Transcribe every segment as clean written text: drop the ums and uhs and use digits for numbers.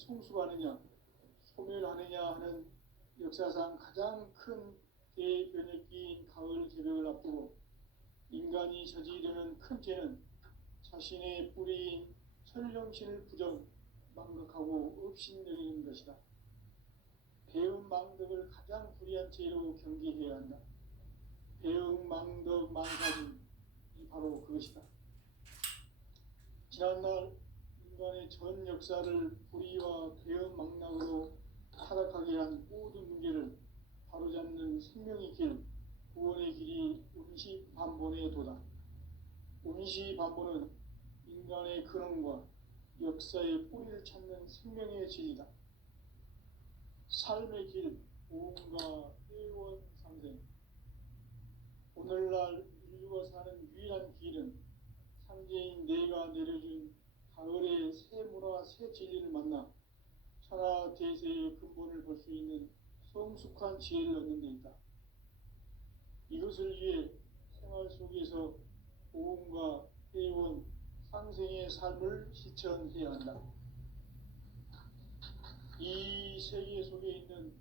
송수하느냐 소멸하느냐 하는 역사상 가장 큰 대변혁기인 가을 개벽을 앞두고 인간이 저지르는 큰 죄는 자신의 뿌리인 천령신을 부정 망각하고 업신여기는 것이다. 배은 망덕을 가장 불의한 죄로 경계해야 한다. 배은 망덕 망사진이 바로 그것이다. 지난날 인간의 전 역사를 불의와 배은 망락으로 타락하게 한 모든 문제를 바로잡는 생명의 길, 구원의 길이 운시반본의 도다. 운시반본은 인간의 근원과 역사의 뿌리를 찾는 생명의 진리다. 삶의 길, 보험과 회원 상생. 오늘날 인류가 사는 유일한 길은 상제인 내가 내려준 가을의 새 문화, 새 진리를 만나 천하 대세의 근본을 볼 수 있는 성숙한 지혜를 얻는 데 있다. 이것을 위해 생활 속에서 보험과 회원, 상생의 삶을 실천해야 한다. 이 세계 속에 있는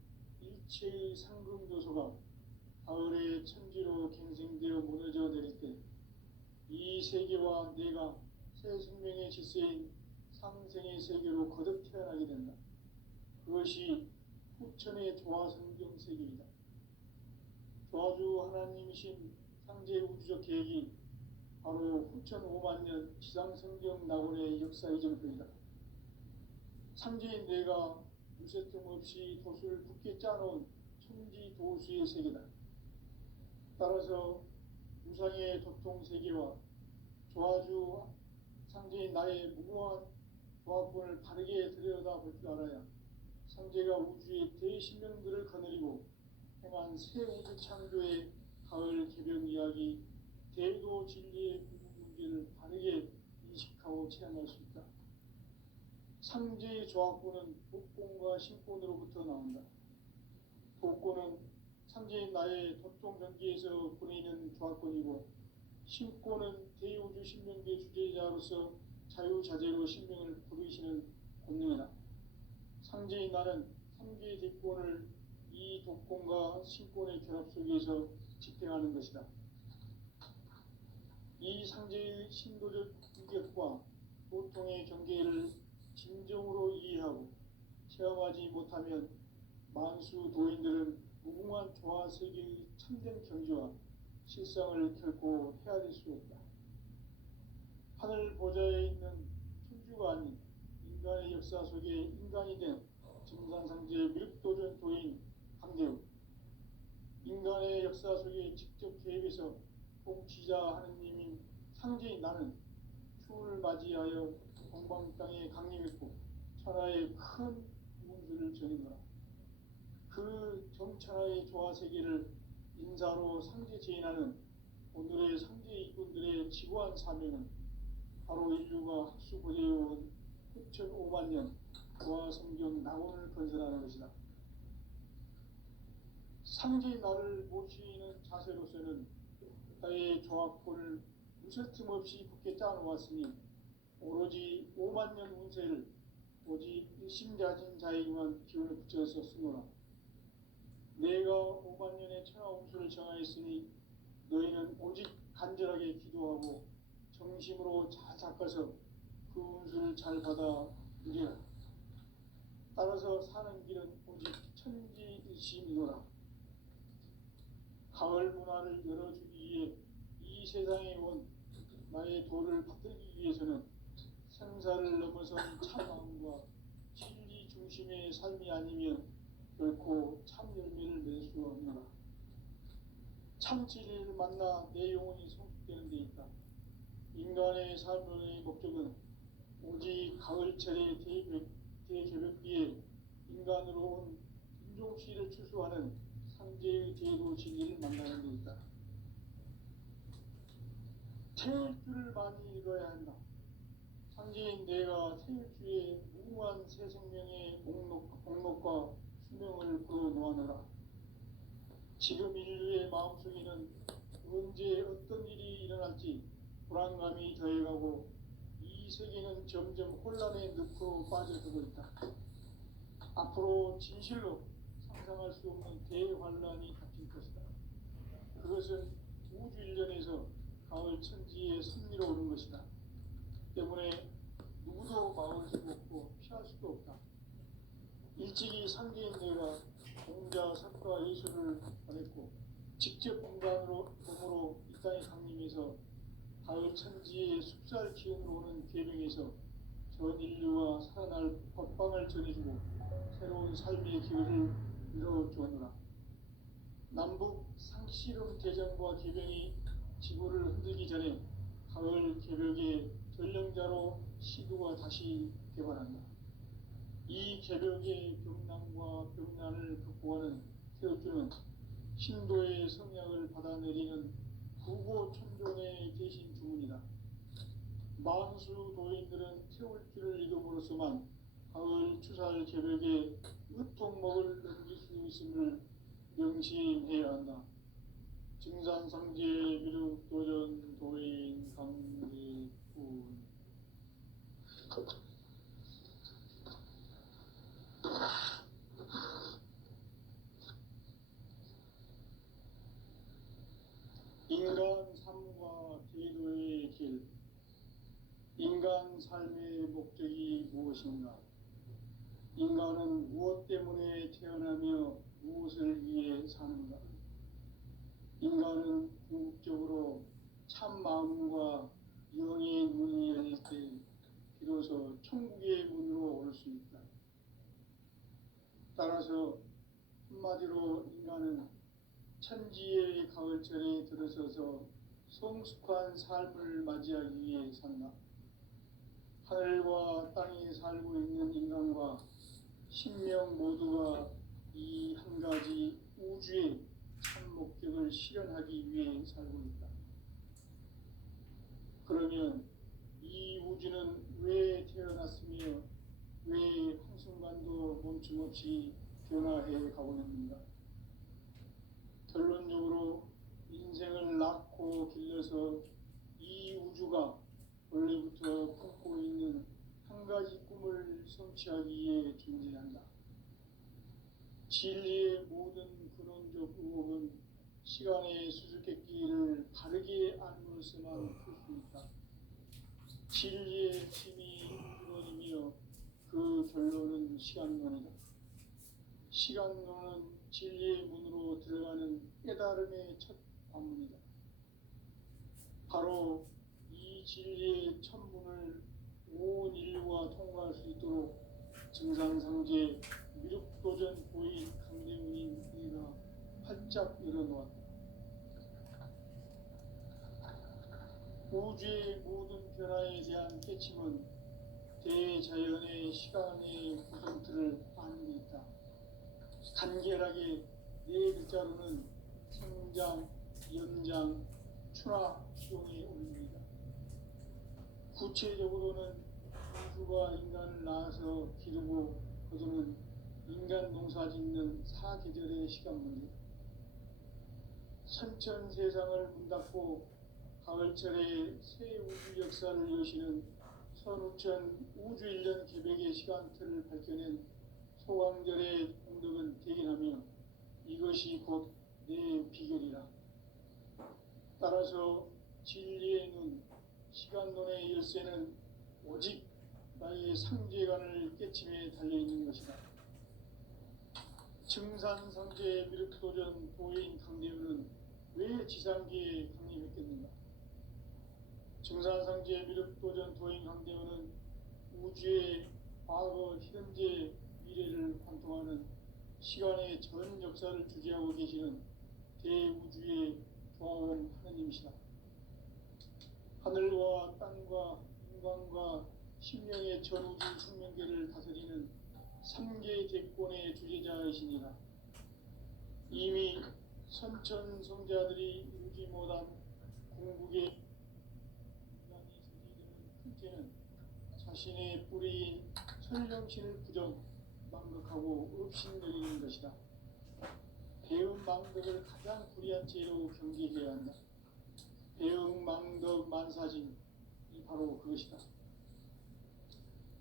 일체의 상금도서가 가을의 천지로 갱생되어 무너져 내릴 때 이 세계와 내가 새 생명의 질서인 상생의 세계로 거듭 태어나게 된다. 그것이 후천의 조화성경 세계이다. 조화주 하나님이신 상제 우주적 계획이 바로 후천 5만 년 지상성경 낙원의 역사 이정표이다. 상제인 내가 무쇠 틈 없이 도수를 굳게 짜놓은 천지 도수의 세계다. 따라서 무상의 도통 세계와 조화주 상제인 나의 무궁한 조화권을 바르게 들여다볼 줄 알아야 상제가 우주의 대신명들을 거느리고 행한 새 우주 창조의 가을 개벽 이야기, 대도 진리의 문제를 바르게 인식하고 체험할 수 있다. 상제의 조화권은 복권과 신권으로부터 나온다. 복권은 상제인 나의 도통 전기에서 보내는 조화권이고, 신권은 대우주 신명계 주제자로서 자유자재로 신명을 부르시는 권능이다. 상제인 나는 상제의 대권을 이 독권과 신권의 결합 속에서 집행하는 것이다. 이 상제의 신도적 인격과 보통의 경계를 진정으로 이해하고 체험하지 못하면 만수 도인들은 무궁한 조화세계의 참된 경지와 실상을 결코 헤아릴 수 없다. 하늘 보좌에 있는 천주가 아닌 인간의 역사 속에 인간이 된 증산상제의 미륵도전 도인 강대우, 인간의 역사 속에 직접 개입해서 통치자 하느님인 상제인 나는 추을 맞이하여 동방 땅에 강림했고 천하의 큰 운수를 전했노라. 그 정천하의 조화세계를 인사로 상제 제인하는 오늘의 상제 이꾼들의 지구한 사명은 바로 인류가 학수고대해온 후천 5만 년 조화성경 낙원을 건설하는 것이다. 상제인 나를 모시는 자세로서는 나의 조화권을 무쇠 틈 없이 굳게 짜놓았으니 오로지 5만 년 운세를 오직 일심자진 자에게만 기운을 붙여서 쓰노라. 내가 5만 년의 천하 운수를 정하였으니 너희는 오직 간절하게 기도하고 정심으로 잘 닦아서 그 운수를 잘 받아 누리라. 따라서 사는 길은 오직 천지일심이노라. 가을 문화를 열어주기 위해 이 세상에 온 나의 도를 받들기 위해서는 생사를 넘어선 참마음과 진리 중심의 삶이 아니면 결코 참 열매를 맺을 수 없노라. 참 진리를 만나 내 영혼이 성숙되는 데 있다. 인간의 삶의 목적은 오직 가을철의 대개벽기에 인간으로 온 인종시를 추수하는 상제의 대도 진리를 만나는 데 있다. 태일주를 많이 읽어야 한다. 상제인 내가 태일주의 무궁한 새 생명의 목록과 수명을 풀어놓아노라. 지금 인류의 마음속에는 언제 어떤 일이 일어날지 불안감이 더해가고 이 세계는 점점 혼란의 늪으로 빠져들고 있다. 앞으로 진실로 상상할 수 없는 대환란이 닥칠 것이다. 그것은 우주 일련에서 가을 천지의 섭리로 오는 것이다. 때문에 누구도 막을 수 없고 피할 수도 없다. 일찍이 상계인 내가 공자, 석가, 예수를 보냈고 직접 인간으로 몸으로 이 땅에 강림해서 가을 천지의 숲살 기운으로 오는 계명에서 전 인류와 살아날 법방을 전해주고 새로운 삶의 기회를 이뤄주었노라. 남북 상씨름 대전과 계병이 지구를 흔들기 전에 가을 개벽의 전령자로 시도가 다시 개발한다. 이 개벽의 병난과 병난을 극복하는 태어주는 신도의 성약을 받아내리는 부고천존에 계신 주문이다. 만수 도인들은 태울줄을 이름으로서만 가을 추살 개벽에 으통목을 넘길 수 있음을 명심해야 한다. 증산상제 미륵도전 도인 강대군. 인간 삶과 계도의 길. 인간 삶의 목적이 무엇인가? 인간은 무엇 때문에 태어나며 무엇을 위해 사는가? 인간은 궁극적으로 참 마음과 영의 문이 열릴 때 비로소 천국의 문으로 올 수 있다. 따라서 한마디로 인간은 천지의 가을철에 들어서서 성숙한 삶을 맞이하기 위해 산다. 하늘과 땅에 살고 있는 인간과 신명 모두가 이 한 가지 우주의 참 목적을 실현하기 위해 살고 있다. 그러면 이 우주는 왜 태어났으며 왜 한순간도 멈춤없이 변화해 가고 있는가? 결론적으로 인생을 낳고 길러서 이 우주가 원래부터 품고 있는 한 가지 꿈을 성취하기 위해 존재한다. 진리의 모든 근원적 의혹은 시간의 수수께끼를 바르게 안으로서만 풀 수 있다. 진리의 힘이 근원이며 그 결론은 시간론이다. 시간론은 진리의 문으로 들어가는 깨달음의 첫 관문이다. 바로 이 진리의 첫 문을 온 인류가 통과할 수 있도록 증산상제 미륵도전 고인 강대훈인 이가 활짝 열어놓았다. 우주의 모든 변화에 대한 깨침은 대자연의 시간의 구성틀을 아는 데 있다. 간결하게 네 글자로는 성장, 연장, 추락, 기용에 올립니다. 구체적으로는 우주가 인간을 낳아서 기르고 거두는 인간 농사 짓는 사계절의 시간 문제. 선천 세상을 문 닫고 가을철에 새 우주 역사를 여시는 선우천 우주 1년 개벽의 시간틀을 밝혀낸 소강절의 공덕은 대견하며 이것이 곧 내 비결이라. 따라서 진리의 눈, 시간론의 열쇠는 오직 나의 상제관을 깨침에 달려있는 것이다. 증산상제 미륵도전 도인 강대훈은 왜 지상계에 강림했겠는가? 증산상제 미륵도전 도인 강대훈은 우주의 과거, 현재, 미래를 관통하는 시간의 전 역사를 주재하고 계시는 대우주의 조화원 하느님이시다. 하늘과 땅과 인간과 신명의 전우주 생명계를 다스리는 3계 대권의 주제자이시니라. 이미 선천성자들이 이루지 못한 궁극의 인간이 소지되는 큰죄는 자신의 뿌리인 천령신을 부정, 망극하고 업신여기는 것이다. 배은망덕을 가장 불의한 죄로 경계해야 한다. 배은망덕 만사진이 바로 그것이다.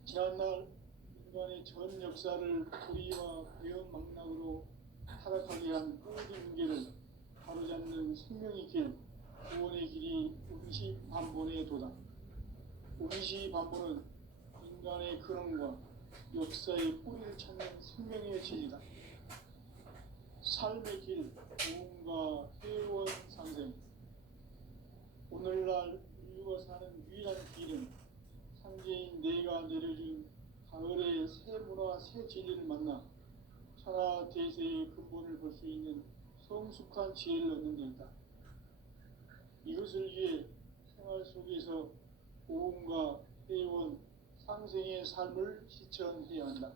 지난날 인간의 전 역사를 불의와 배은망락으로 타락하게 한 모든 문제를 바로잡는 생명의 길, 구원의 길이 운시반본에 도다. 운시반본은 인간의 근원과 역사의 뿌리를 찾는 생명의 진리다. 삶의 길, 구원과 회원 상생. 오늘날 인류가 사는 유일한 길은 상제인 내가 내려준 가을의 새 문화, 새 진리를 만나 천하 대세의 근본을 볼 수 있는 성숙한 지혜를 얻는 데 있다. 이것을 위해 생활 속에서 고음과 회원, 상생의 삶을 실천해야 한다.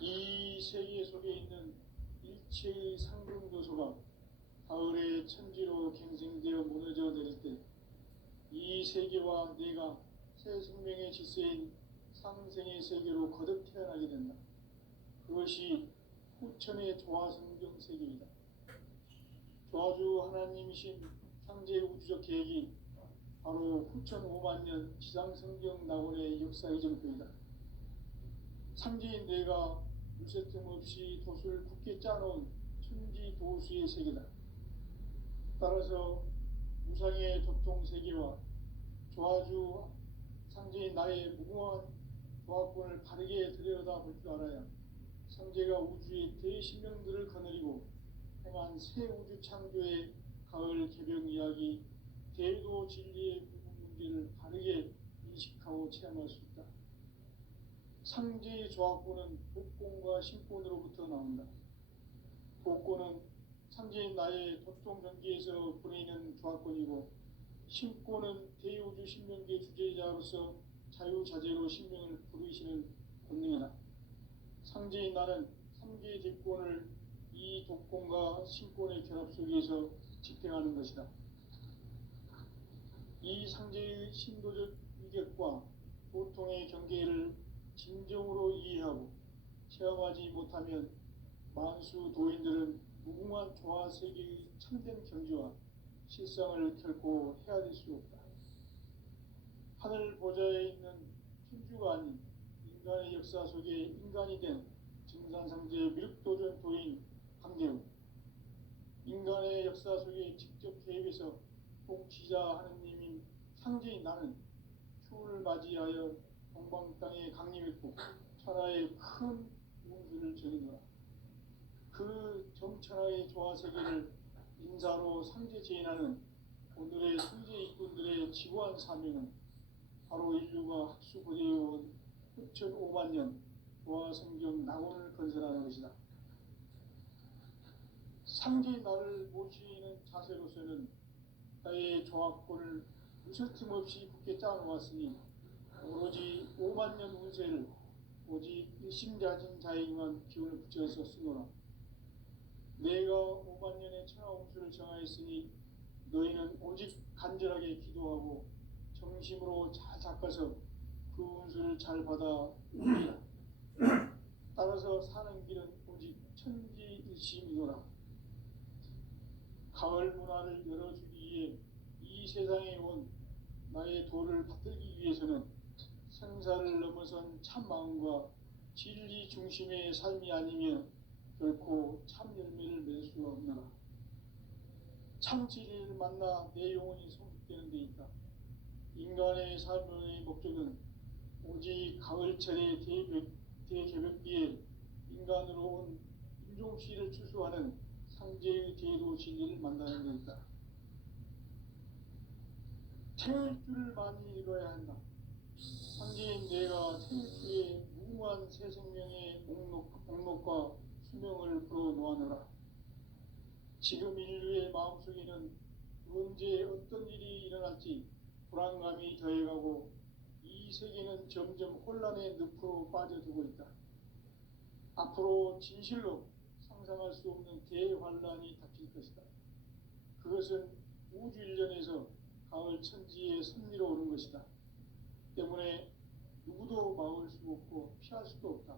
이 세계 속에 있는 일체의 상승도소가 가을의 천지로 갱생되어 무너져 내릴 때 이 세계와 내가 새 생명의 질서인 상생의 세계로 거듭 태어나게 된다. 그것이 후천의 조화성경 세계이다. 조화주 하나님이신 창제 우주적 계획이 바로 후천 5만 년 지상성경 낙원의 역사 이정표이다. 창제인 내가 물새 틈 없이 돛을 굳게 짜놓은 천지 도수의 세계다. 따라서 무상의 도통 세계와 조화주 상제인 나의 무궁한 조화권을 바르게 들여다볼 줄 알아야 상제가 우주의 대신령들을 거느리고 행한 새 우주 창조의 가을 개병 이야기, 대도 진리의 문제를 바르게 인식하고 체험할 수 있다. 상제의 조화권은 복권과 신권으로부터 나온다. 복권은 상제인 나의 도통 경기에서 보내는 조화권이고, 신권은 대우주 신명계 주제자로서 자유자재로 신명을 부르시는 권능이다. 상제인 나는 3개의 대권을 이 독권과 신권의 결합 속에서 집행하는 것이다. 이 상제의 신도적 위격과 보통의 경계를 진정으로 이해하고 체험하지 못하면 만수 도인들은 무궁한 조화 세계의 참된 경지와 실상을 결코 헤아릴 수 없다. 하늘 보좌에 있는 천주가 아닌 인간의 역사 속에 인간이 된 증산상제 밀도전 도인 강대우, 인간의 역사 속에 직접 개입해서 통치자 하느님인 상제인 나는 추을 맞이하여 동방 땅에 강림했고 천하의 큰 운수를 전이노라. 그 정천하의 조화 세계를 인사로 상제 제인하는 오늘의 상제 일꾼들의 지구한 사명은 바로 인류가 학수고대해온 후천 5만 년 조화 성경 낙원을 건설하는 것이다. 상제인 나를 모시는 자세로서는 나의 조화권을 무설틈 없이 굳게 짜놓았으니 오로지 5만 년 운세를 오직 일심자진 자에게만 기운을 붙여서 쓰노라. 내가 5만 년의 천하홍수를 정하였으니 너희는 오직 간절하게 기도하고 정심으로 잘 닦아서 그 운수를 잘 받아 누리라. 따라서 사는 길은 오직 천지일심이노라. 가을 문화를 열어주기 위해 이 세상에 온 나의 도를 받들기 위해서는 생사를 넘어선 참 마음과 진리 중심의 삶이 아니면 결코 참 열매를 맺을 수가 없노라. 참 진리를 만나 내 영혼이 성숙되는 데 있다. 인간의 삶의 목적은 오직 가을철의 대개벽기에 인간으로 온 인종씨를 추수하는 상제의 대도 진리를 만나는 데 있다. 태일주를 많이 읽어야 한다. 상제인 내가 태일주의 무궁한 새 생명의 목록과 수명을 불어놓아노라. 지금 인류의 마음속에는 언제 어떤 일이 일어날지 불안감이 더해가고 이 세계는 점점 혼란의 늪으로 빠져들고 있다. 앞으로 진실로 상상할 수 없는 대환란이 닥칠 것이다. 그것은 우주 일련에서 가을 천지의 섭리로 오는 것이다. 때문에 누구도 막을 수 없고 피할 수도 없다.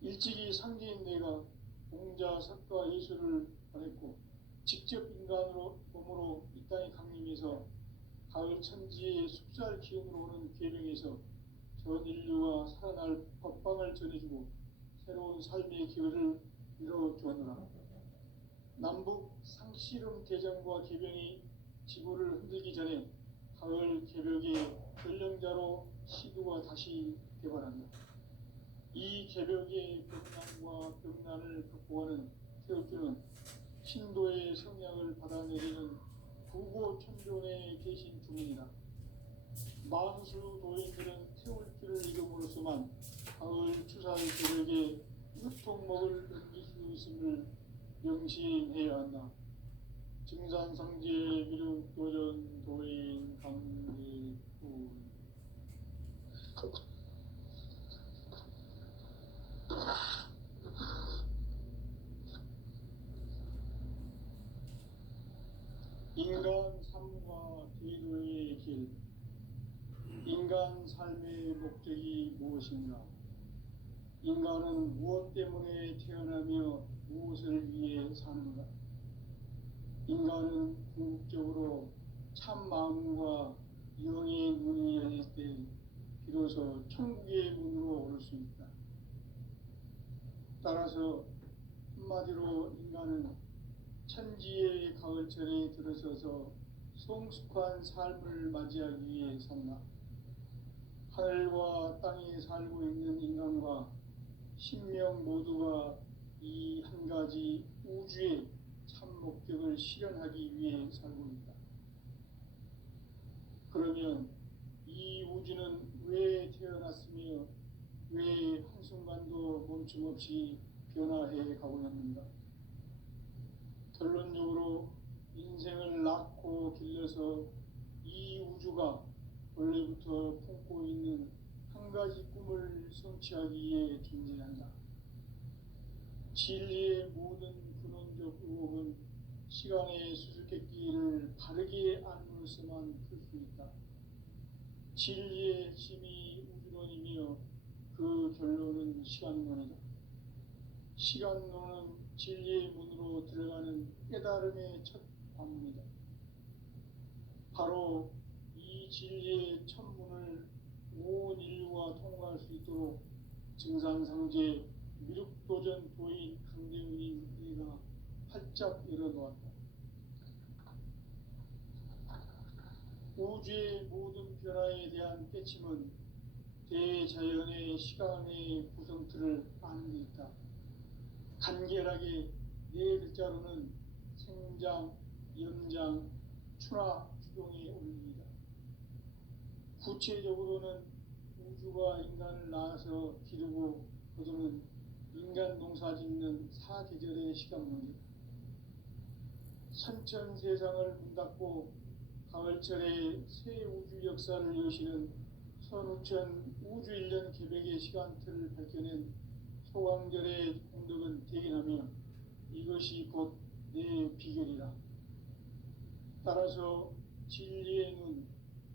일찍이 상제인 내가 공자, 석가, 예수를 보냈고 직접 인간으로 몸으로 이 땅에 강림해서 가을 천지의 숲살 기운으로 오는 계명에서 전 인류가 살아날 법방을 전해주고 새로운 삶의 기회를 열어주었노라. 남북 상씨름 대전과 개병이 지구를 흔들기 전에 가을 개벽의 전령자로 시두가 다시 개발한다. 이 개벽의 벽난과 벽난을 극복하는 태극기는 신도의 성향을 받아내리는 부고천존에 계신 주민이다. 만수 도인들은 태울기를 이름으로서만 가을 추살 개벽의 유통목을 넘길 수 있음을 명심해야 한다. 증산성제 미륵도전 도인 강대군. 인간 삶과 기도의 길. 인간 삶의 목적이 무엇인가? 인간은 무엇 때문에 태어나며 무엇을 위해 사는가? 인간은 궁극적으로 참 마음과 영의 문이 열릴 때 비로소 천국의 문으로 오를 수 있다. 따라서 한마디로 인간은 천지의 가을철에 들어서서 성숙한 삶을 맞이하기 위해 산다. 하늘과 땅에 살고 있는 인간과 신명 모두가 이 한 가지 우주의 참 목적을 실현하기 위해 살고 있다. 그러면 이 우주는 왜 태어났으며 왜 한순간도 멈춤 없이 변화해 가고 있는가? 결론적으로 인생을 낳고 길러서 이 우주가 원래부터 품고 있는 한 가지 꿈을 성취하기 위해 존재한다. 진리의 모든 근원적 의혹은 시간의 수수께끼를 바르게 안으로서만 풀 수 있다. 진리의 핵심이 우주론이며 그 결론은 시간론이다. 시간론은 진리의 문으로 들어가는 깨달음의 첫 관문이다. 바로 이 진리의 첫 문을 온 인류가 통과할 수 있도록 증산상제 미륵도전 도인 강대훈이 우리가 활짝 열어놓았다. 우주의 모든 변화에 대한 깨침은 대자연의 시간의 구성틀을 아는 데 있다. 간결하게 네 글자로는 생장, 연장, 추나 추동에 올립니다. 구체적으로는 우주가 인간을 낳아서 기르고 거두는 인간 농사 짓는 사계절의 시간문이다. 선천세상을 문 닫고 가을철에 새 우주 역사를 여시는 선우천 우주일년 개벽의 시간틀을 밝혀낸 소강절의 공덕은 대견하며 이것이 곧 내 비결이라. 따라서 진리의 눈,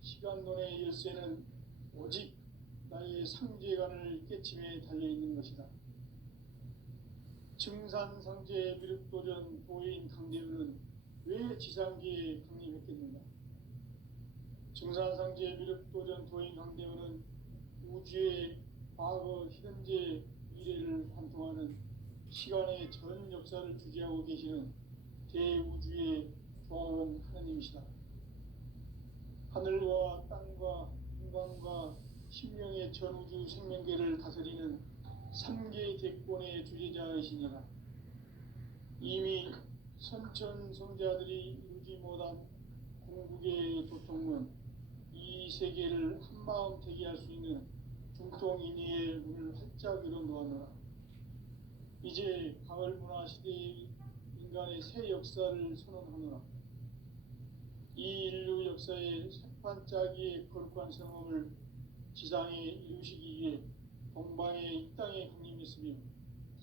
시간론의 열쇠는 오직 나의 상제관을 깨침에 달려있는 것이다. 증산상제 미륵도전 도인 강대훈은 왜 지상계에 강림했겠는가? 증산상제 미륵도전 도인 강대훈은 우주의 과거, 현재, 미래를 관통하는 시간의 전 역사를 주재하고 계시는 대우주의 조화원 하느님이시다. 하늘과 땅과 인간과 신명의 전우주 생명계를 다스리는 3개 대권의 주재자이시니라. 이미 선천성자들이 이루지 못한 궁극의 도통문, 이 세계를 한마음 되게 할 수 있는 중통인의의 문을 활짝 열어놓았노라. 이제 가을 문화 시대의 인간의 새 역사를 선언하노라. 이 인류 역사의 새판짜기의 거룩한 성업을 지상에 이루시기 위해 동방의 이 땅에 강림했으며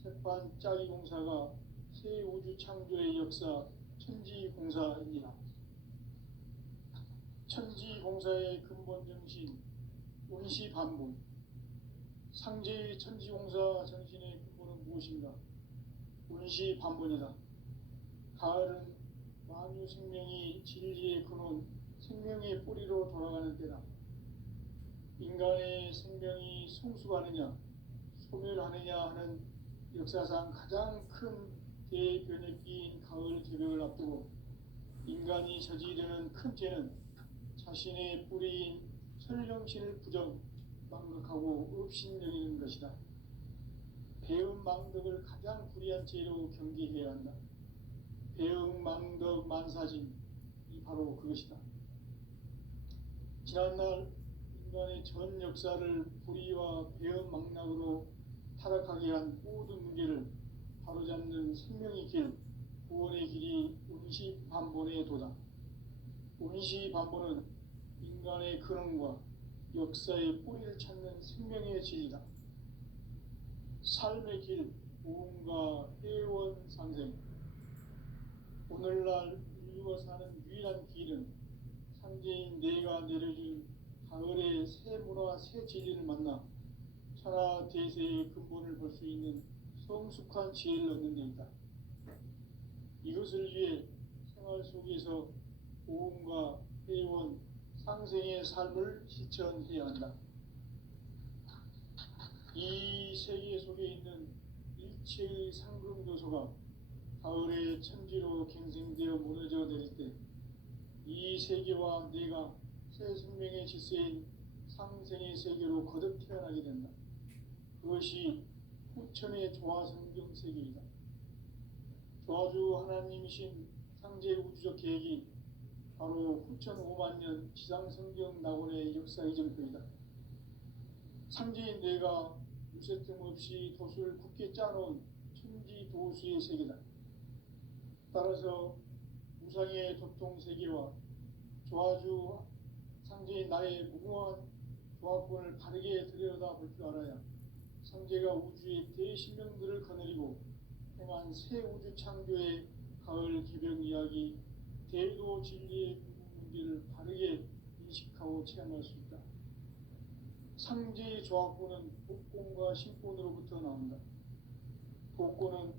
새판짜기 공사가 새 우주 창조의 역사 천지공사입니다. 천지공사의 근본 정신 운시반복. 상제의 천지공사 정신의 근본은 무엇인가? 운시반복이다. 가을은 만유 생명이 진리의 근원, 생명의 뿌리로 돌아가는 때다. 인간의 생명이 성숙하느냐 소멸하느냐 하는 역사상 가장 큰 대변혁기인 가을 개벽을 앞두고 인간이 저지르는 큰 죄는 자신의 뿌리인 설령신을 부정 망각하고 업신여기는 것이다. 배음 망덕을 가장 불의한 죄로 경계해야 한다. 배음 망덕 만사진이 바로 그것이다. 지난날 인간의 전 역사를 불의와 배음 망락으로 타락하게 한 모든 문제를 바로잡는 생명의 길, 구원의 길이 운시반본의 도다. 운시반본은 인간의 근원과 역사의 뿌리를 찾는 생명의 진리다. 삶의 길, 무언가 해원상생. 오늘날 인류가 사는 유일한 길은 상제인 내가 내려준 가을의 새 문화, 새 진리를 만나 천하 대세의 근본을 볼 수 있는 성숙한 지혜를 얻는 데 있다. 이것을 위해 생활 속에서 보험과 회원, 상생의 삶을 실천해야 한다. 이 세계 속에 있는 일체의 상금 요소가 가을의 천지로 갱생되어 무너져 내릴 때 이 세계와 내가 새 생명의 질서인 상생의 세계로 거듭 태어나게 된다. 그것이 후천의 조화성경 세계이다. 조화주 하나님이신 상제 우주적 계획이 바로 후천 5만년 지상성경 낙원의 역사 이정표이다. 상제인 내가 무쇠 틈 없이 도수를 굳게 짜놓은 천지 도수의 세계다. 따라서 무상의 도통세계와 조화주 상제인 나의 무궁한 조화권을 바르게 들여다볼 줄 알아야 상제가 우주의 대신명들을 거느리고 행한 새 우주 창조의 가을 개벽 이야기, 대도 진리의 문제를 바르게 인식하고 체험할 수 있다. 상제의 조화권은 복권과 신권으로부터 나온다. 복권은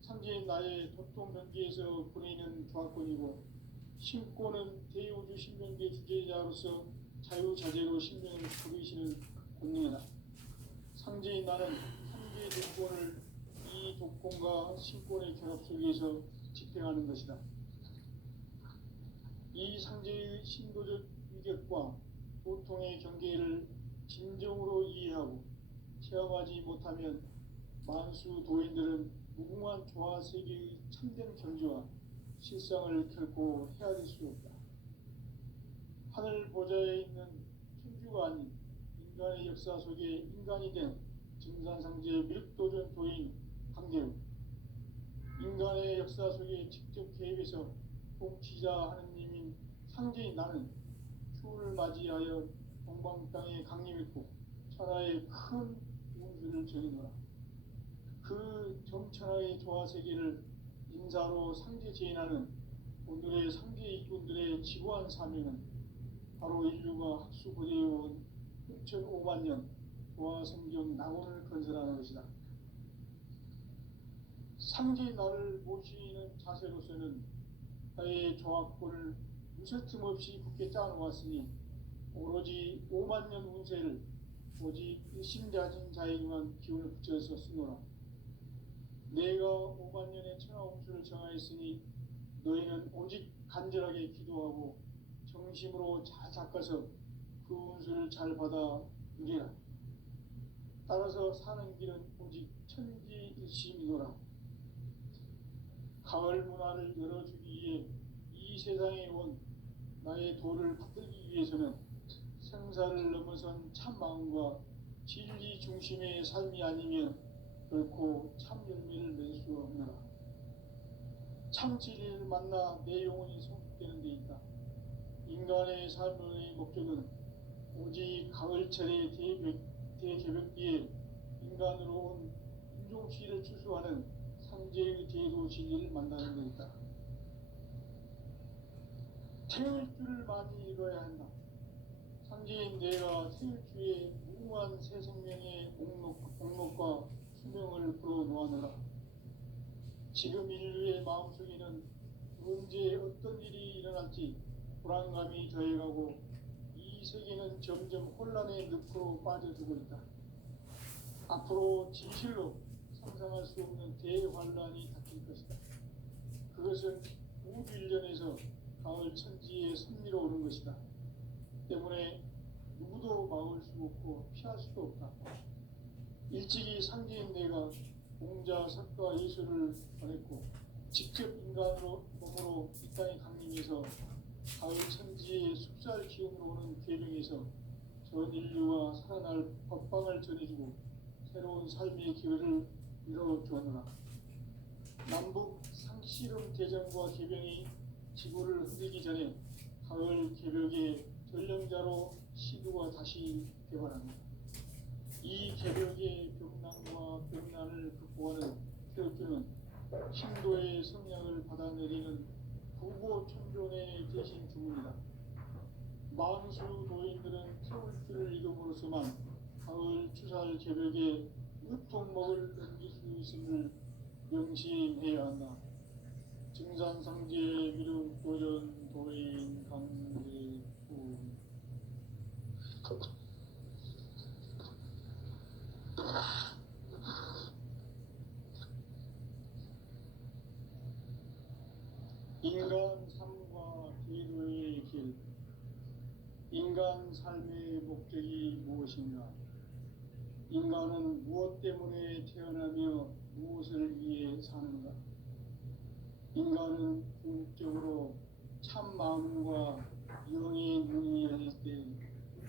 상제인 나의 도통 변기에서 보내는 조화권이고, 신권은 대우주 신명계 주제자로서 자유자재로 신명을 부르시는 권능이다. 상제인 나는 상제의 도권을 이 도권과 신권의 결합 속에서 집행하는 것이다. 이 상제의 신도적 위격과 도통의 경계를 진정으로 이해하고 체험하지 못하면 만수 도인들은 무궁한 조화 세계의 참된 경지와 실상을 결코 헤아릴 수 없다. 하늘 보좌에 있는 천주가 아닌 인간의 역사 속에 인간이 된 증산상제 밀도전 도인 강대우, 인간의 역사 속에 직접 개입해서 통치자 하느님인 상제인 나는 추를 맞이하여 동방 땅에 강림했고 천하의 큰 운수를 정해놓으라. 그 정천하의 조화세계를 인사로 상제 제인하는 오늘의 상제 일꾼들의 지구한 사명은 바로 인류가 학수고대해온 6,500만 년 조화성경 낙원을 건설하는 것이다. 상제인 나를 모시는 자세로서는 나의 조화권을 무쇠틈 없이 굳게 짜놓았으니 오로지 5만 년 운세를 오직 일심자진 자에게만 기운을 붙여서 쓰노라. 내가 5만 년의 천하 운수를 정하였으니 너희는 오직 간절하게 기도하고 정심으로 잘 닦아서 그 운수를 잘 받아 누리라. 따라서 사는 길은 오직 천지일심이노라. 가을 문화를 열어주기 위해 이 세상에 온 나의 도를 받들기 위해서는 생사를 넘어선 참 마음과 진리 중심의 삶이 아니면 결코 참 열매를 맺을 수 없노라. 참 진리를 만나 내 영혼이 성숙되는 데 있다. 인간의 삶의 목적은 오직 가을철의 대개벽기에 인간으로 온 인종시를 추수하는 상제의 제도 진리를 만나는 데 있다. 태울 줄을 많이 읽어야 한다. 상제인 내가 태울 주의 무궁한 새 생명의 목록과 수명을 풀어놓아노라. 지금 인류의 마음속에는 언제 어떤 일이 일어날지 불안감이 더해가고 이 세계는 점점 혼란의 늪으로 빠져들고 있다. 앞으로 진실로 상상할 수 없는 대환란이 닥칠 것이다. 그것은 우주 일련에서 가을 천지의 섭리로 오는 것이다. 때문에 누구도 막을 수 없고 피할 수도 없다. 일찍이 상제인 내가 공자, 석가, 예수를 보냈고 직접 인간으로 몸으로 이 땅에 강림해서 가을 천지의 숲살 기운으로 오는 계명에서 전 인류가 살아날 법방을 전해주고 새로운 삶의 기회를 이뤄주었노라. 남북 상씨름 대전과 개병이 지구를 흔들기 전에 가을 개벽의 전령자로 시두가 다시 개발합니다. 이 개벽의 벽난과 벽난을 극복하는 태극기는 신도의 성량을 받아내리는 부고천존의 대신 주문이다. 만수 노인들은 태울기를 이름으로서만 가을 추살 개벽에 으통목을 넘길 수 있음을 명심해야 한다. 증산상제 미륵 도전 도인 강제구 인간 삶과 기도의 길. 인간 삶의 목적이 무엇인가? 인간은 무엇 때문에 태어나며 무엇을 위해 사는가? 인간은 궁극적으로 참 마음과 영의 눈이 열릴 때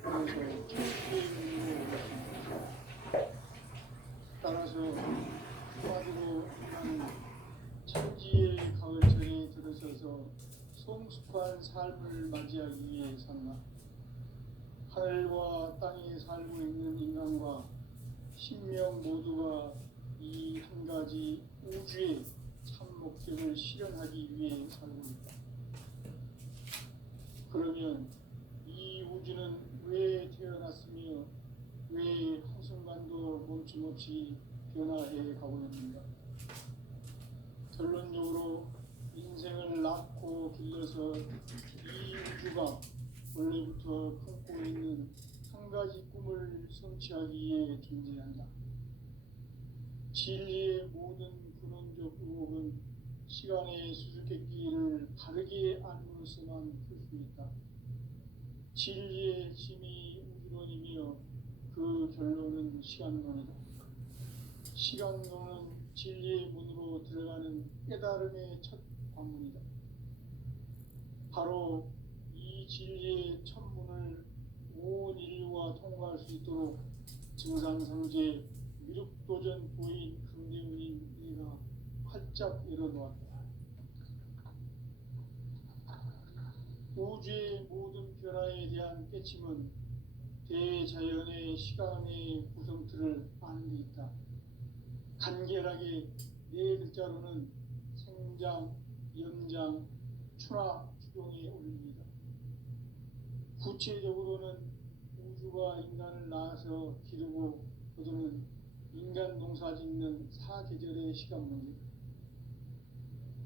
그래서 천지의 눈으로 오십니다. 따라서 한마디로 인간은 천지의 가을철에 들어서서 성숙한 삶을 맞이하기 위해 산다. 하늘과 땅에 살고 있는 인간과 신명 모두가 이 한 가지 우주의 참 목적을 실현하기 위해 살고 있다. 그러면 이 우주는 왜 태어났으며 왜 한순간도 멈춤없이 변화해 가고 있는가? 결론적으로 인생을 낳고 길러서 이 우주가 원래부터 품고 있는 한 가지 꿈을 성취하기 위해 존재한다. 진리의 모든 근원적 의혹은 시간의 수수께끼를 바르게 알므로서만 풀 수 있다. 진리의 핵심이 우주론이며 그 결론은 시간론이다. 시간론은 진리의 문으로 들어가는 깨달음의 첫 관문이다. 바로 이 진리의 첫 문을 온 인류가 통과할 수 있도록 증산상제 미륵도전 도인 강대훈인 이가 활짝 열어놓았다. 우주의 모든 변화에 대한 깨침은 대자연의 시간의 구성틀을 아는 데 있다. 간결하게 네 글자로는 생장, 연장, 추나 추동에 올립니다. 구체적으로는 우주가 인간을 낳아서 기르고 거두는 인간 농사 짓는 사계절의 시간 문제.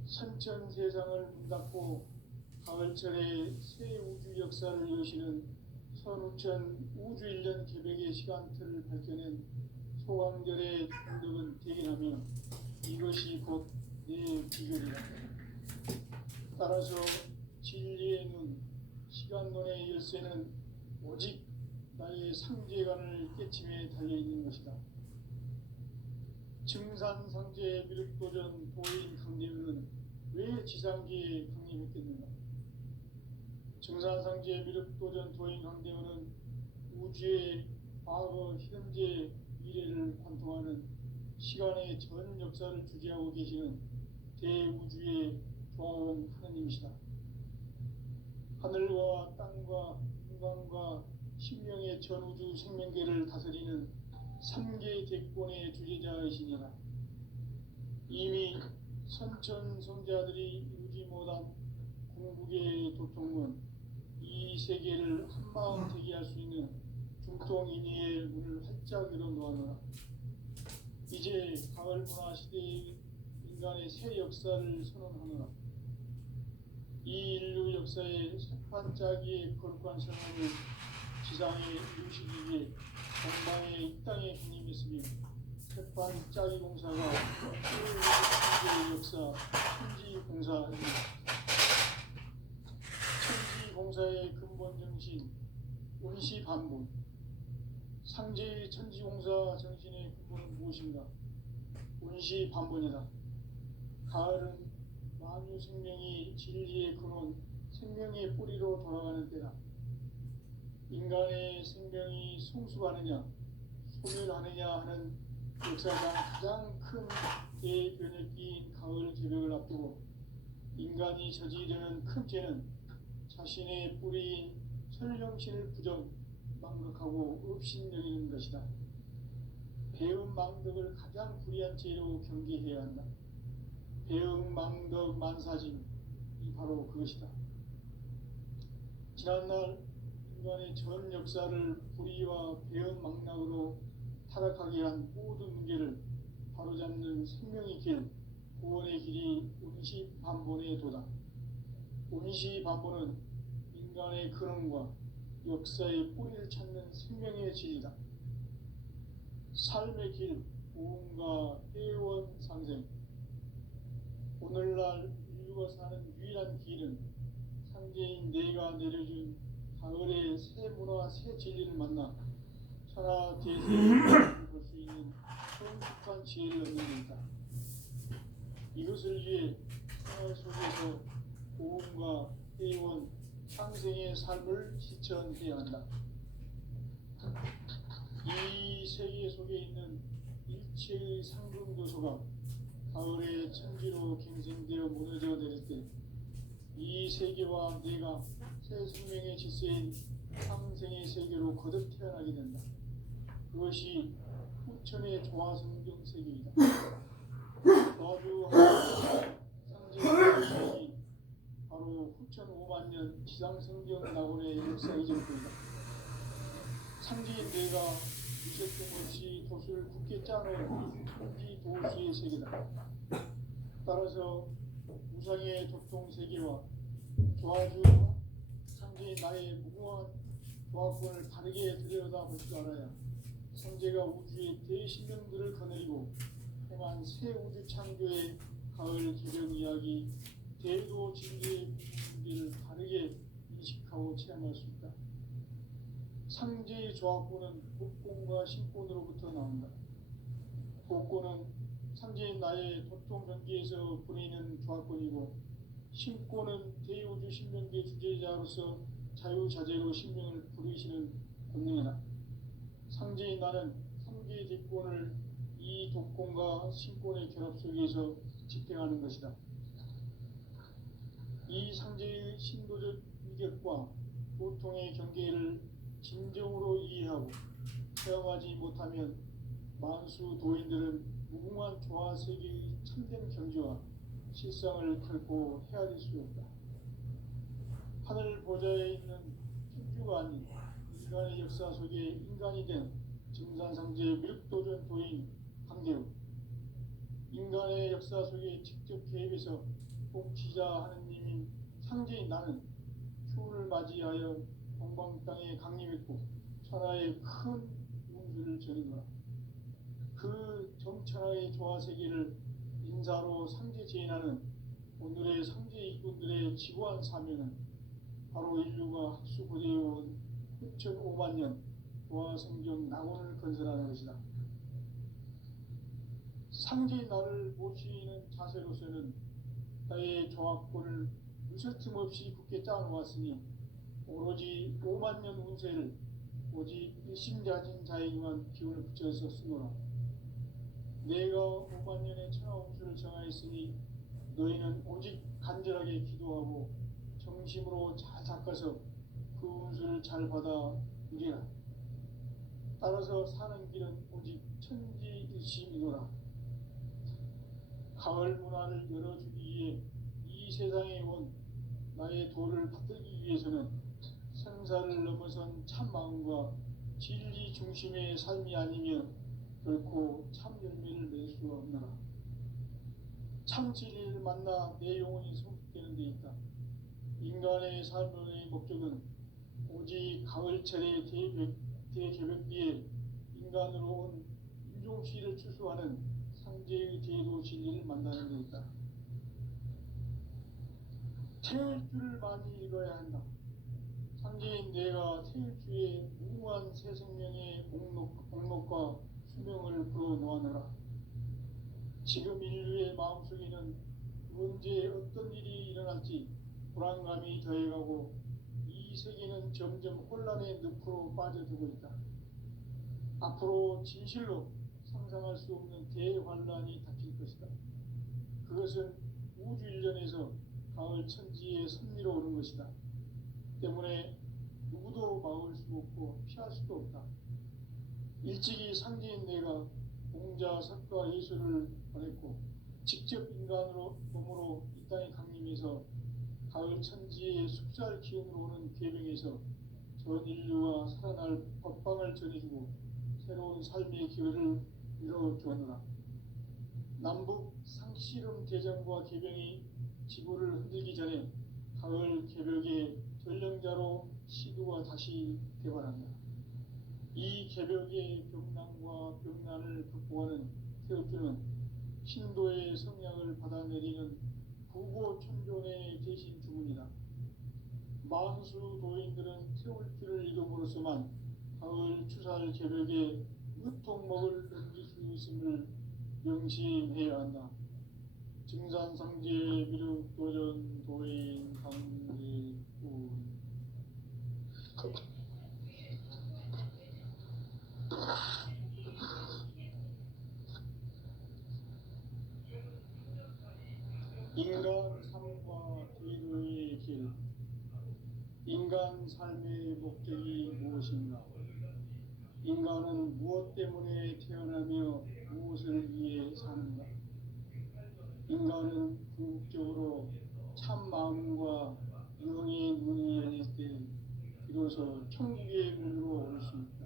선천 세상을 문 닫고 가을철에 새 우주 역사를 여시는 선우천 우주 1년 개벽의 시간틀을 밝혀낸 소강절의 공덕은 대견하며 이것이 곧 내 비결이다. 따라서 진리의 눈, 시간론의 열쇠는 오직 나의 상제관을 깨침에 달려있는 것이다. 증산상제 미륵도전 도인 강림은 왜 지상기에 강림했겠는가? 증산상제 미륵도전 도인 강림은 우주의 과거, 현재, 미래를 관통하는 시간의 전 역사를 주재하고 계시는 대우주의 종원 하느님이시다. 하늘과 땅과 인간과 신명의 전우주 생명계를 다스리는 3개 대권의 주제자이시니라. 이미 선천성자들이 이루지 못한 궁극의 도통은 이 세계를 한마음 되게 할 수 있는 중통인의의 문을 활짝 열어놓아노라. 이제 가을 문화 시대의 인간의 새 역사를 선언하노라. 이 인류 역사의 새 반짝이의 거룩한 선언을 지상에 이루시기 위해 동방의 이 땅에 군림했으며 태판 짜기 공사가 세계의 역사 천지공사입니다. 천지공사의 근본 정신 원시반본. 상제의 천지공사 정신의 근본은 무엇인가? 원시반본이다. 가을은 만유 생명이 진리의 근원, 생명의 뿌리로 돌아가는 때다. 인간의 생명이 성숙하느냐, 소멸하느냐 하는 역사상 가장 큰 대변혁기인 가을 개벽을 앞두고 인간이 저지르는 큰 죄는 자신의 뿌리인 설령신을 부정, 망각하고 업신여기는 것이다. 배음 망덕을 가장 불의한 죄로 경계해야 한다. 배음 망덕 만사짐이 바로 그것이다. 지난날 인간의 전 역사를 불의와 배음 망락으로 타락하게 한 모든 문제를 바로잡는 생명의 길, 구원의 길이 원시반본의 도다. 원시반본은 인간의 근원과 역사의 뿌리를 찾는 생명의 진리다. 삶의 길, 구원과 회원 상생. 오늘날 인류가 사는 유일한 길은 상제인 내가 내려준 가을의 새 문화, 새 진리를 만나 천하 대세를 볼 수 있는 성숙한 지혜를 얻는 것이다. 이것을 위해 생활 속에서 고음과 회원, 상생의 삶을 실천해야 한다. 이 세계 속에 있는 일체의 상금 요소가 가을의 천지로 갱생되어 무너져 내릴 때 이 세계와 내가 새 생명의 질서인 상생의 세계로 거듭 태어나게 된다. 그것이 후천의 조화성경 세계이다. 저주하는 상징이 바로 후천 5만 년 지상성경 낙원의 역사의 전부이다. 상제인 내가 미처 없이 도수를 굳게 짜놓은 천지 도수의 세계다. 따라서 우상의 도통 세계와 조화주 상제인 나의 무궁한 조화권을 바르게 들여다볼 줄 알아야 성제가 우주의 대신령들을 거느리고 행한 새 우주 창조의 가을 개벽 이야기, 대도 진리의 문제를 바르게 인식하고 체험할 수 있다. 상제의 조화권은 복권과 신권으로부터 나온다. 복권은 상제인 나의 도통 경계에서 보내는 조화권이고, 신권은 대우주 신명계 주제자로서 자유자재로 신명을 부르시는 권능이다. 상제인 나는 3개의 대권을 이 독권과 신권의 결합 속에서 집행하는 것이다. 이 상제의 신도적 위격과 보통의 경계를 진정으로 이해하고 체험하지 못하면 만수 도인들은 무궁한 조화 세계의 참된 경지와 실상을 결코 헤아릴 수 없다. 하늘 보좌에 있는 천주가 아닌 인간의 역사 속에 인간이 된 증산상제의 밀도전 도인 강대우, 인간의 역사 속에 직접 개입해서 복지자 하느님인 상제인 나는 추운을 맞이하여 동방 땅에 강림했고 천하의 큰 운수를 전이노라. 그 정천하의 조화세계를 인사로 상제 제인하는 오늘의 상제 이군들의 지고한 사명은 바로 인류가 학수고대해온 6,5만 년 조화성경 낙원을 건설하는 것이다. 상제인 나를 모시는 자세로서는 나의 조화권을 무설틈 없이 굳게 짜놓았으니 오로지 5만 년 운세를 오직 일심자진 자에게만 기운을 붙여서 쓰노라. 내가 5만 년의 천하 운수를 정하였으니 너희는 오직 간절하게 기도하고 정심으로 잘 닦아서 그 운수를 잘 받아 누리라. 따라서 사는 길은 오직 천지일심이노라. 가을 문화를 열어주기 위해 이 세상에 온 나의 도를 받들기 위해서는 생사를 넘어선 참 마음과 진리 중심의 삶이 아니면 결코 참 열매를 낼 수가 없노라. 참 진리를 만나 내 영혼이 성숙되는 데 있다. 인간의 삶의 목적은 오직 가을철의 대개벽비에 인간으로 온 인종시를 추수하는 상제의 대도 진리를 만나는 데 있다. 태울 줄을 많이 읽어야 한다. 상제인 내가 태울 주의 무궁한 새 생명의 목록과 수명을 불어놓아내라. 지금 인류의 마음속에는 언제 어떤 일이 일어날지 불안감이 더해가고 이 세계는 점점 혼란의 늪으로 빠져들고 있다. 앞으로 진실로 상상할 수 없는 대환란이 닥칠 것이다. 그것은 우주 일련에서 가을 천지의 섭리로 오는 것이다. 때문에 누구도 막을 수 없고 피할 수도 없다. 일찍이 상제인 내가 공자, 석가, 예수를 보냈고 직접 인간으로 몸으로 이 땅에 강림해서 가을 천지의 숲살 기운으로 오는 계명에서 전 인류가 살아날 법방을 전해주고 새로운 삶의 기회를 이뤄주었노라. 남북 상씨름 대전과 계병이 지구를 흔들기 전에 가을 개벽의 전령자로 시두가 다시 개발한다. 이 개벽의 병난과 병난을 극복하는 태엽주는 신도의 성약을 받아내리는 구고천존의 대신 주문이다. 만수 도인들은 태울주를 이름으로서만 가을 추살 개벽의 으통목을 넘길 수 있음을 명심해야 한다. 증산상제 미륵도전 도인 강제군 인간 삶과 대도의 길. 인간 삶의 목적이 무엇인가? 인간은 무엇 때문에 태어나며 무엇을 위해 사는가? 인간은 궁극적으로 참 마음과 영의 문이 열릴 때 비로소 천국의 문으로 올 수 있다.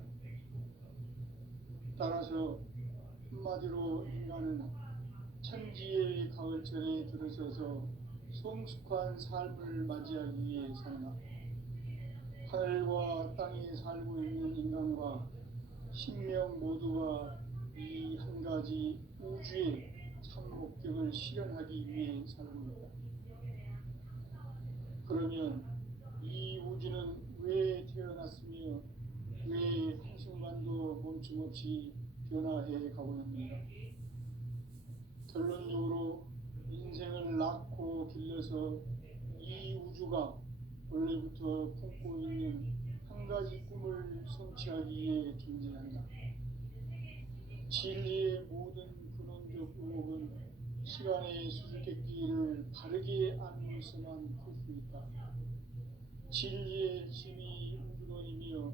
따라서 한마디로 인간은 천지의 가을철에 들어서서 성숙한 삶을 맞이하기 위해 산다. 하늘과 땅에 살고 있는 인간과 신명 모두가 이 한 가지 우주의 참 목적을 실현하기 위해 살고 있다. 그러면 이 우주는 왜 태어났으며 왜 한순간도 멈춤없이 변화해 가고 있는가? 결론적으로 인생을 낳고 길러서 이 우주가 원래부터 품고 있는 한 가지 꿈을 성취하기 위해 존재한다. 진리의 모든 근원적 의혹은 시간의 수수께끼를 바르게 알면서만 풀 수 있다. 진리의 핵심이 우주론이며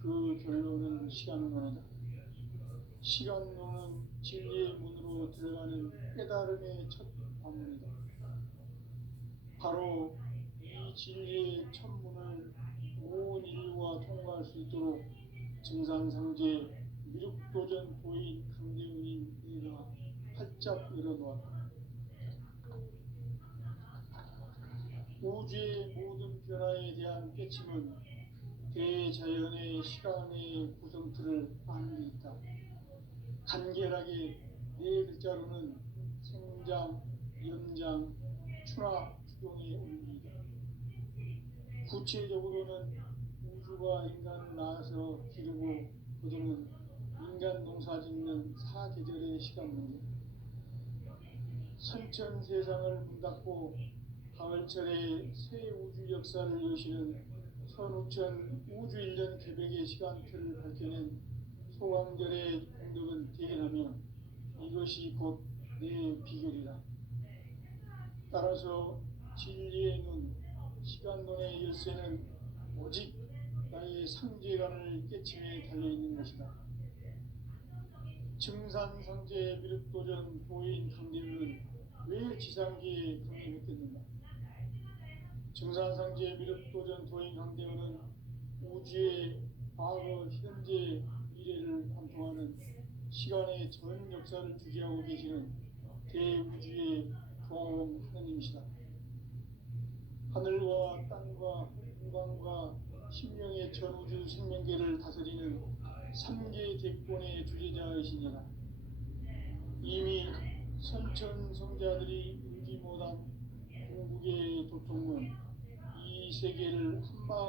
그 결론은 시간론이다. 시간론은 진리의 문으로 들어가는 깨달음의 첫 관문이다. 바로 이 진리의 첫 문을 온 인류가 통과할 수 있도록 증산상제 미륵도전 도인 강대훈인 내가 활짝 열어놓았다. 우주의 모든 변화에 대한 깨침은 대자연의 시간의 구성틀을 아는 데 있다. 간결하게 네 글자로는 생장, 연장, 추락, 추동의 원리이다. 구체적으로는 우주가 인간을 낳아서 기르고 거두는 인간 농사 짓는 사계절의 시간 문제. 선천 세상을 문 닫고 가을철에 새 우주 역사를 여시는 선우천 우주 일년 개벽의 시간표를 밝혀낸 소강절의 공덕은 대견하며 이것이 곧 내 비결이다. 따라서 진리의 눈, 시간론의 열쇠는 오직 나의 상제관을 깨침에 달려있는 것이다. 증산상제 미륵도전 도인 강대훈은 왜 지상계에 강림했겠는가? 증산상제 미륵도전 도인 강대훈은 우주의 과거, 현재, 미래를 관통하는 시간의 전 역사를 주재하고 계시는 대우주의 종 하느님이시다. 하늘과 땅과 인간과 신명의 전우주 생명계를 다스리는 삼계 대권의 주제자이시니라. 이미 선천성자들이 의지 못한 궁극의 도통은 이 세계를 한마음